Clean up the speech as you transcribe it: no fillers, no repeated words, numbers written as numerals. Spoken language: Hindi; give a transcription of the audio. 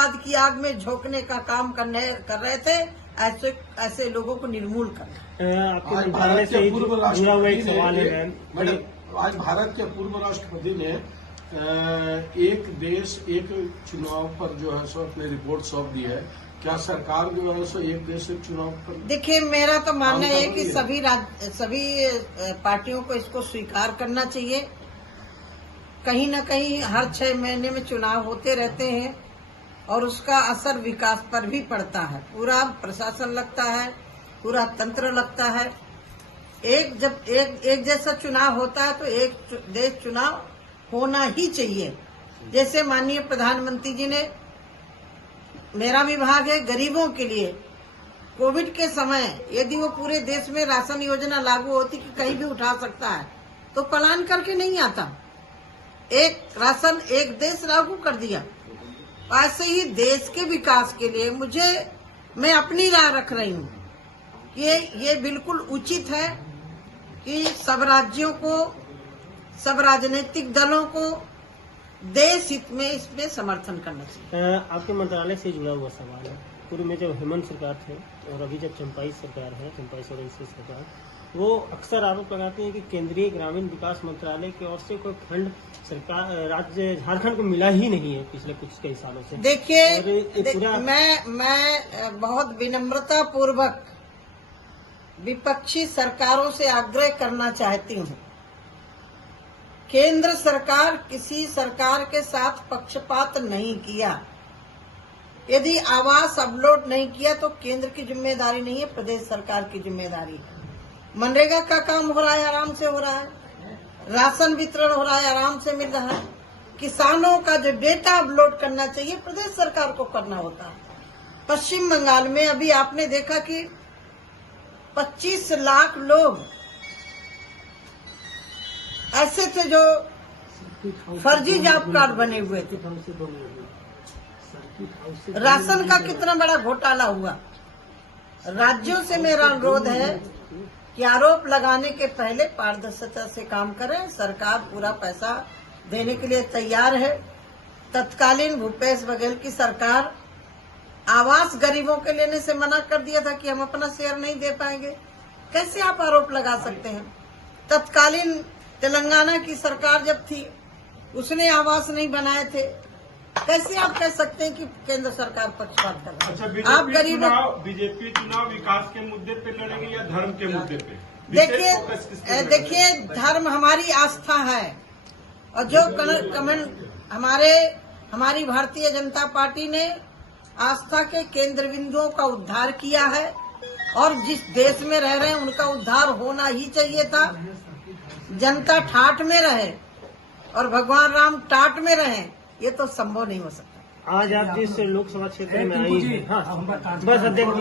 आतंकवाद की आग में झोंकने का काम कर रहे थे, ऐसे लोगों को निर्मूल करना। आपके मंत्रालय से जुड़ा हुआ एक सवाल है मैम। आज भारत के पूर्व राष्ट्रपति ने एक देश एक चुनाव पर जो है सो अपनी रिपोर्ट सौंप दी है। क्या सरकार जो है सो एक देश एक चुनाव पर? देखिए, मेरा तो मानना है कि सभी पार्टियों को इसको स्वीकार करना चाहिए। कहीं न कहीं हर 6 महीने में चुनाव होते रहते हैं और उसका असर विकास पर भी पड़ता है। पूरा प्रशासन लगता है, पूरा तंत्र लगता है। जब एक जैसा चुनाव होता है तो एक देश चुनाव होना ही चाहिए। जैसे माननीय प्रधानमंत्री जी ने, मेरा विभाग है गरीबों के लिए, कोविड के समय यदि वो पूरे देश में राशन योजना लागू होती कि कहीं भी उठा सकता है तो पलायन करके नहीं आता। एक राशन एक देश लागू कर दिया। ऐसे ही देश के विकास के लिए मैं अपनी राय रख रही हूँ कि ये बिल्कुल उचित है कि सब राज्यों को, सब राजनीतिक दलों को देश हित में इसमें समर्थन करना चाहिए। आपके मंत्रालय से जुड़ा हुआ सवाल है। पूर्व में जब हेमंत सरकार थे और अभी जब चंपाई सरकार है, चंपाई सोरेन से सरकार, वो अक्सर आरोप लगाते हैं कि केंद्रीय ग्रामीण विकास मंत्रालय की ओर से कोई फंड सरकार राज्य झारखंड को मिला ही नहीं है पिछले कई सालों से। देखिए, मैं बहुत विनम्रता पूर्वक विपक्षी सरकारों से आग्रह करना चाहती हूँ। केंद्र सरकार किसी सरकार के साथ पक्षपात नहीं किया। यदि आवास अपलोड नहीं किया तो केंद्र की जिम्मेदारी नहीं है, प्रदेश सरकार की जिम्मेदारी है। मनरेगा का काम हो रहा है, आराम से हो रहा है। राशन वितरण हो रहा है, आराम से मिल रहा है। किसानों का जो डेटा अपलोड करना चाहिए प्रदेश सरकार को करना होता है। पश्चिम बंगाल में अभी आपने देखा कि 25 लाख लोग ऐसे थे जो फर्जी जॉब कार्ड बने हुए थे। राशन का कितना बड़ा घोटाला हुआ। राज्यों से मेरा अनुरोध है कि आरोप लगाने के पहले पारदर्शिता से काम करें। सरकार पूरा पैसा देने के लिए तैयार है। तत्कालीन भूपेश बघेल की सरकार आवास गरीबों के लेने से मना कर दिया था कि हम अपना शेयर नहीं दे पाएंगे। कैसे आप आरोप लगा सकते हैं? तत्कालीन तेलंगाना की सरकार जब थी उसने आवास नहीं बनाए थे। कैसे आप कह सकते हैं कि केंद्र सरकार पक्षपात कर रही है? अच्छा, आप गरीबों बीजेपी चुनाव विकास के मुद्दे पे लड़ेगी या धर्म के मुद्दे पे? देखिए, धर्म हमारी आस्था है और जो हमारी भारतीय जनता पार्टी ने आस्था के केंद्र बिंदुओं का उद्धार किया है और जिस देश में रह रहे हैं उनका उद्धार होना ही चाहिए था। जनता ठाठ में रहे और भगवान राम टाट में रहे, ये तो संभव नहीं हो सकता। आज आप जिस लोकसभा क्षेत्र में आई हैं, हाँ, बस अध्यक्ष